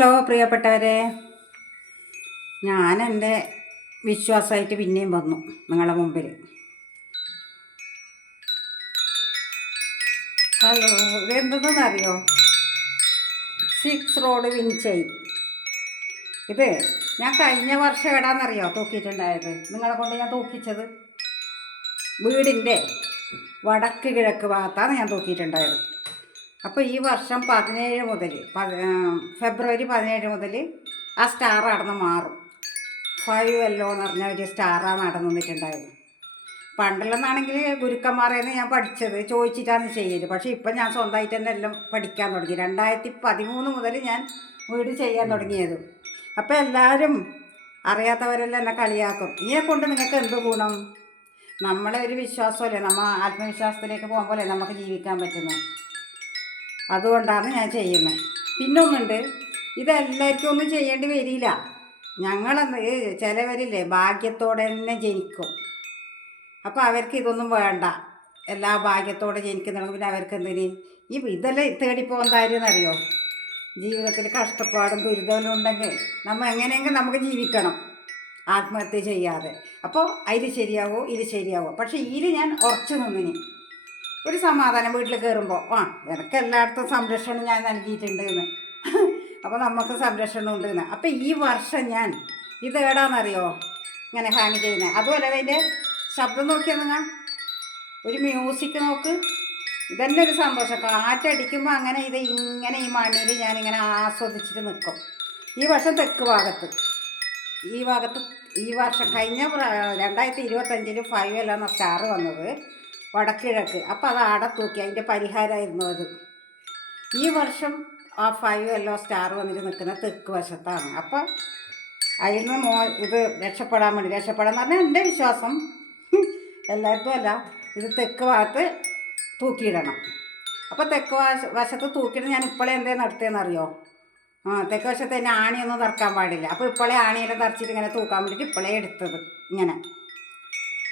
Hello പ്രിയപ്പെട്ടവരെ, ഞാൻ എൻ്റെ വിശ്വാസമായിട്ട് പിന്നെയും വന്നു നിങ്ങളുടെ മുമ്പിൽ. ഹലോ, ഇതെന്തെന്നറിയോ? 6 റോഡ് വിൻചെയിൻ. ഇത് ഞാൻ കഴിഞ്ഞ വർഷം എവിടാന്നറിയോ തൂക്കിയിട്ടുണ്ടായത്? നിങ്ങളെ കൊണ്ട് ഞാൻ തൂക്കിച്ചത് വീടിൻ്റെ വടക്ക് കിഴക്ക് ഭാഗത്താണ് ഞാൻ തൂക്കിയിട്ടുണ്ടായത്. അപ്പോൾ ഈ വർഷം 17 മുതൽ ഫെബ്രുവരി 17 മുതൽ ആ സ്റ്റാർ അടന്ന് മാറും. 5 എന്ന് പറഞ്ഞ ഒരു സ്റ്റാറാണ് അടന്നു നിന്നിട്ടുണ്ടായത്. പണ്ടെല്ലാന്നാണെങ്കിൽ ഗുരുക്കന്മാരെന്ന് ഞാൻ പഠിച്ചത് ചോദിച്ചിട്ടാണ് ചെയ്യല്. പക്ഷേ ഇപ്പം ഞാൻ സ്വന്തമായിട്ട് തന്നെ എല്ലാം പഠിക്കാൻ തുടങ്ങി. 2013 മുതൽ ഞാൻ വീട് ചെയ്യാൻ തുടങ്ങിയത്. അപ്പോൾ എല്ലാവരും അറിയാത്തവരെല്ലാം എന്നെ കളിയാക്കും. ഇതിനെ കൊണ്ട് നിങ്ങൾക്ക് എന്ത് ഗുണം? നമ്മളെ ഒരു വിശ്വാസമല്ലേ, നമ്മൾ ആത്മവിശ്വാസത്തിലേക്ക് പോകുമ്പോഴല്ലേ നമുക്ക് ജീവിക്കാൻ പറ്റുന്നത്. അതുകൊണ്ടാണ് ഞാൻ ചെയ്യുന്നത്. പിന്നൊന്നുണ്ട്, ഇതെല്ലാവർക്കും ഒന്നും ചെയ്യേണ്ടി വരില്ല. ചിലവരില്ലേ ഭാഗ്യത്തോടെ തന്നെ ജനിക്കും. അപ്പോൾ അവർക്ക് ഇതൊന്നും വേണ്ട. എല്ലാ ഭാഗ്യത്തോടെ ജനിക്കുന്നുണ്ടെങ്കിൽ പിന്നെ അവർക്ക് എന്തിന് ഇതെല്ലാം തേടിപ്പോകാൻ കാര്യമെന്നറിയോ? ജീവിതത്തിൽ കഷ്ടപ്പാടും ദുരിതമെല്ലാം ഉണ്ടെങ്കിൽ നമ്മൾ എങ്ങനെയെങ്കിലും നമുക്ക് ജീവിക്കണം, ആത്മഹത്യ ചെയ്യാതെ. അപ്പോൾ അതിൽ ശരിയാവോ ഇത് ശരിയാവോ? പക്ഷേ ഇതിൽ ഞാൻ ഉറച്ചു നിന്നിന്. ഒരു സമാധാനം വീട്ടിൽ കയറുമ്പോൾ എനിക്ക് എല്ലായിടത്തും സംരക്ഷണം ഞാൻ നൽകിയിട്ടുണ്ട് എന്ന്. അപ്പോൾ നമുക്ക് സംരക്ഷണം ഉണ്ടെന്ന്. അപ്പോൾ ഈ വർഷം ഞാൻ ഇത് ഏടാന്നറിയോ ഇങ്ങനെ ഹാങ് ചെയ്യുന്നത്? അതുപോലെ അതിൻ്റെ ശബ്ദം നോക്കിയാൽ നിങ്ങൾ ഒരു മ്യൂസിക് നോക്ക്. ഇതന്നെ ഒരു സന്തോഷം. കാറ്റടിക്കുമ്പോൾ അങ്ങനെ ഇത് ഇങ്ങനെ ഈ മണ്ണിൽ ഞാനിങ്ങനെ ആസ്വദിച്ചിട്ട് നിൽക്കും. ഈ വർഷം തെക്ക് ഭാഗത്ത് ഈ വർഷം കഴിഞ്ഞ 2025 5 എല്ലാം സ്റ്റാർ വന്നത് വടക്കിഴക്ക്. അപ്പോൾ അത് ആടെ തൂക്കി, അതിൻ്റെ പരിഹാരമായിരുന്നു അത്. ഈ വർഷം ആ 5 സ്റ്റാർ വന്നിട്ട് നിൽക്കുന്ന തെക്ക് വശത്താണ്. അപ്പോൾ അതിൽ നിന്ന് ഇത് രക്ഷപ്പെടാൻ പറഞ്ഞാൽ എൻ്റെ വിശ്വാസം, എല്ലാവർക്കും അല്ല, ഇത് തെക്ക് ഭാഗത്ത് തൂക്കിയിടണം. അപ്പോൾ തെക്ക് വശത്ത് തൂക്കിയിട്ട് ഞാൻ ഇപ്പോഴേ എന്തേ നടത്തിയെന്നറിയോ? തെക്ക് വശത്ത് തന്നെ ആണിയൊന്നും തറക്കാൻ പാടില്ല. അപ്പോൾ ഇപ്പോഴേ ആണിയെല്ലാം തറച്ചിട്ട് ഇങ്ങനെ തൂക്കാൻ വേണ്ടിയിട്ട് ഇപ്പോഴേ എടുത്തത് ഇങ്ങനെ.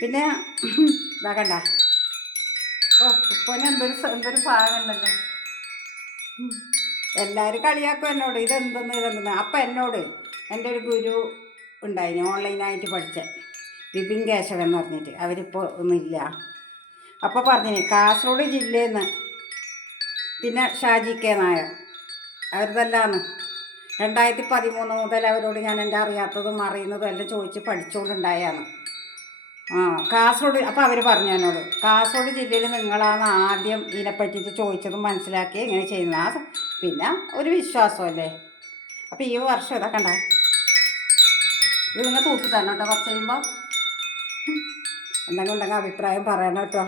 പിന്നെ ഇതാക്കണ്ട, ഇപ്പോൾ എന്തൊരു ഭാഗമുണ്ടല്ലോ. എല്ലാവരും കളിയാക്കും എന്നോട്, ഇതെന്തെന്ന്. അപ്പം എന്നോട് എൻ്റെ ഒരു ഗുരു ഉണ്ടായിന്, ഓൺലൈനായിട്ട് പഠിച്ച വിപിൻ കേശവൻ എന്ന് പറഞ്ഞിട്ട്. അവരിപ്പോൾ ഒന്നുമില്ല. അപ്പോൾ പറഞ്ഞിന് കാസർഗോഡ് ജില്ലയിൽ നിന്ന്, പിന്നെ ഷാജി കെ നായർ, അവരിതെല്ലാമാണ് 2013 മുതൽ അവരോട് ഞാൻ എൻ്റെ അറിയാത്തതും അറിയുന്നതും എല്ലാം ചോദിച്ച് പഠിച്ചുകൊണ്ടുണ്ടായാണ്. കാസർഗോഡ്. അപ്പോൾ അവർ പറഞ്ഞു എന്നോട്, കാസർഗോഡ് ജില്ലയിൽ നിങ്ങളാണ് ആദ്യം ഇതിനെപ്പറ്റിയിട്ട് ചോദിച്ചതും മനസ്സിലാക്കി ഇങ്ങനെ ചെയ്യുന്നത്. പിന്നെ ഒരു വിശ്വാസമല്ലേ. അപ്പോൾ ഈ വർഷം ഇതൊക്കെ കണ്ട, ഇത് നിങ്ങൾ തൂക്കി തരണം കേട്ടോ. കുറച്ച് കഴിയുമ്പോൾ എന്തെങ്കിലും ഉണ്ടെങ്കിൽ അഭിപ്രായം പറയണം കേട്ടോ.